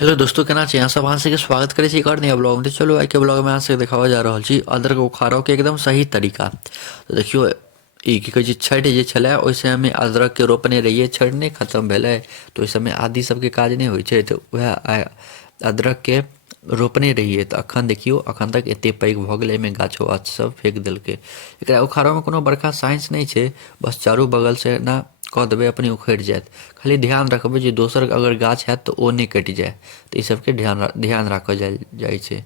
Hello दोस्तों, केना छी अहाँ सब? अहाँ सबके स्वागत करै छी एक और नया ब्लॉग में। तो चलो आइ के ब्लॉग में अहाँ सबके देखाबऽ जा रहल छी अदरक उखाड़ऽ के एकदम सही तरीका। तो देखियो, ई की कहै छै, छठि जे छलै ओहि समय अदरक के रोपने रहियै, छठि नहि खत्म भेलै तऽ ओहि समय आदि सबके काज नहि होइ छै, तऽ वएह अदरक के रोपने रहियै। तऽ अखन देखियो, अखन तक एते पैघ भऽ गेलै, एहिमे गाछो गाछ सब फेंक देलकै। एकरा उखाड़ऽ में कोनो बड़का साइंस नहि छै, बस चारू बगल से ना कऽ देबै अपने उखड़ि जायत। खाली ध्यान रखबै जे दोसर अगर गाछ हैत तऽ ओ नहि कटि जाय। तऽ ई सबके ध्यान राखल जाइ छै।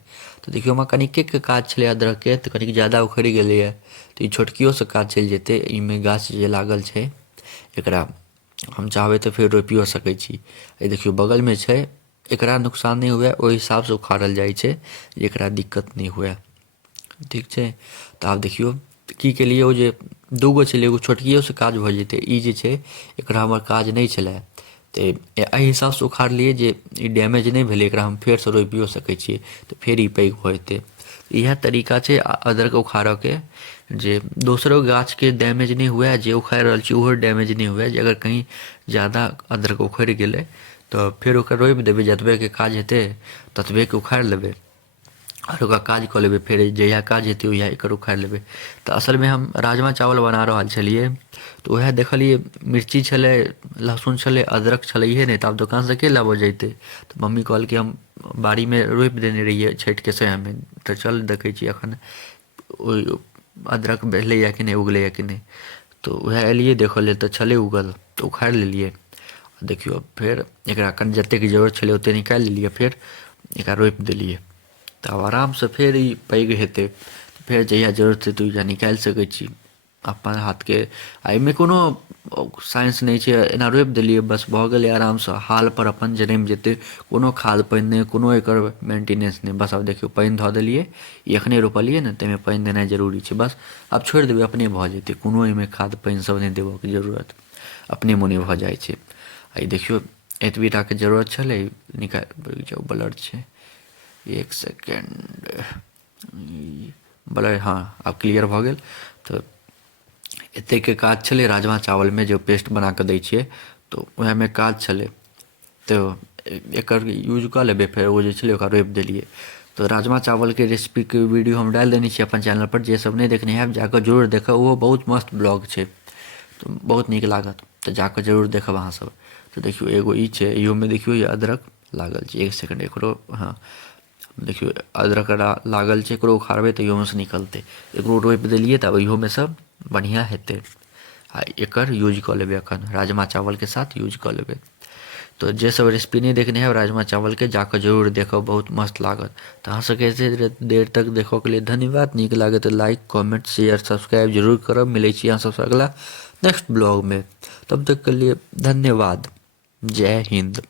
तऽ देखियो, हमरा कनिके काज छलै अदरकके, तऽ कनिक ज़्यादा उखड़ि गेलैए। तऽ ई छोटकियोसँ काज चलि जेतै। एहिमे गाछ जे लागल छै एकरा हम चाहबै तऽ फेर रोपियो सकै छी। ई देखियो बगलमे छै, एकरा नुकसान नहि हुए ओहि हिसाबसँ उखाड़ल जाइ छै जे एकरा दिक्कत नहि हुए। ठीक छै। तऽ आब देखियो की केलिए, ओ जे दूगो छलै एगो छोटकियोसँ काज भऽ जेतै, ई जे छै एकरा हमर काज नहि छलै। तऽ एहि हिसाबसँ उखाड़लिए जे ई डैमेज नहि भेलै, एकरा हम फेरसँ रोपियो सकै छियै तऽ फेर ई पैघ भऽ जेतै। इएह तरीका छै अदरक उखाड़ऽके, जे दोसरो गाछके डैमेज नहि हुए, जे उखाड़ि रहल छी ओहो डैमेज नहि हुए। जे अगर कहीं ज़्यादा अदरक उखड़ि गेलै तऽ फेर ओकरा रोपि देबै, जतबेके काज हेतै ततबेके उखाड़ि लेबै और ओकरा काज कऽ लेबै। फेर जहिया काज हेतै ओहिया एकर उखाड़ि लेबै। तऽ असलमे हम राजमा चावल बना रहल छलिए, तऽ वएह देखलिए मिर्ची छलै, लहसुन छलै, अदरक छलैहे नहि, तऽ आब दोकानसँ के लाबऽ जैतै। तऽ मम्मी कहलकै हम बाड़ीमे रोपि देने रहियै छठिके समयमे, तऽ चल देखै छी एखन ओहि अदरक भेलैए कि नहि, उगलैए कि नहि। तऽ वएह एलिए देखऽ लेल, तऽ छलै उगल तऽ उखाड़ि लेलिए। देखियो फेर एकरा कनि जतेक जरूरत छलै ओतेक निकालि लेलिए, फेर एकरा रोपि देलिए। तऽ आब आरामसँ फेर ई पैघ हेतै। फेर जहिया जरूरत हेतै ओहिया निकालि सकै छी अपन हाथके। आ एहिमे कोनो साइंस नहि छै, एना रोपि देलिए बस भऽ गेलै, आरामसँ हालपर अपन जनमि जेतै। कोनो खाद पानि नहि, कोनो एकर मेंटेनेंस नहि। बस आब देखियो पानि धऽ देलिए, ई एखने रोपलिए ने ताहिमे पानि देनाइ जरूरी छै। बस आब छोड़ि देबै अपने भऽ जेतै, कोनो एहिमे खाद पानि सब नहि देबऽके जरूरत, अपने मोने भऽ जाइ छै। आ ई देखियो एतबी टाके जरूरत छलै, निकालि जाउ ब्लर छै, एक सेकेंड, ब्लर, हाँ आब क्लियर भऽ गेल। तऽ एतेकके काज छलै राजमा चावलमे जे पेस्ट बना कऽ दै छियै, तऽ वएहमे काज छलै। तऽ एकर यूज कऽ लेबै, फेर ओ जे छलै ओकरा रोपि देलिए। तो राजमा चावलके रेसिपीके वीडियो हम डालि देने छी अपन चैनलपर, जे सब नहि देखने हैब जाकऽ जरूर देखब, ओहो बहुत मस्त ब्लॉग छै, तऽ बहुत नीक लागत, तऽ जाकऽ जरूर देखब अहाँ सब। तऽ देखियो एगो ई छै, इहोमे देखियो ये अदरक लागल छै, एक सेकेंड एकरो, हाँ देखियो अदरक लागल छै, एकरो उखाड़बै तऽ इहोमे से निकलतै। एकरो रोपि देलिए तऽ आब इहोमे सब बढ़िआँ हेतै। आ एकर यूज कऽ लेबै, एखन राजमा चावलके साथ यूज कऽ लेबै। तो जे सब रेसिपी नहीं देखने हैं राजमा चावल के, जाकर जरूर देखो, बहुत मस्त लागत। तो अहाँ सबके एते देर तक देखो के लिए धन्यवाद। नीक लागे तो लाइक कमेंट शेयर सब्सक्राइब जरूर करब। मिले छी अहाँ सबसे अगला नेक्स्ट ब्लॉग में, तब तक के लिए धन्यवाद। जय हिंद।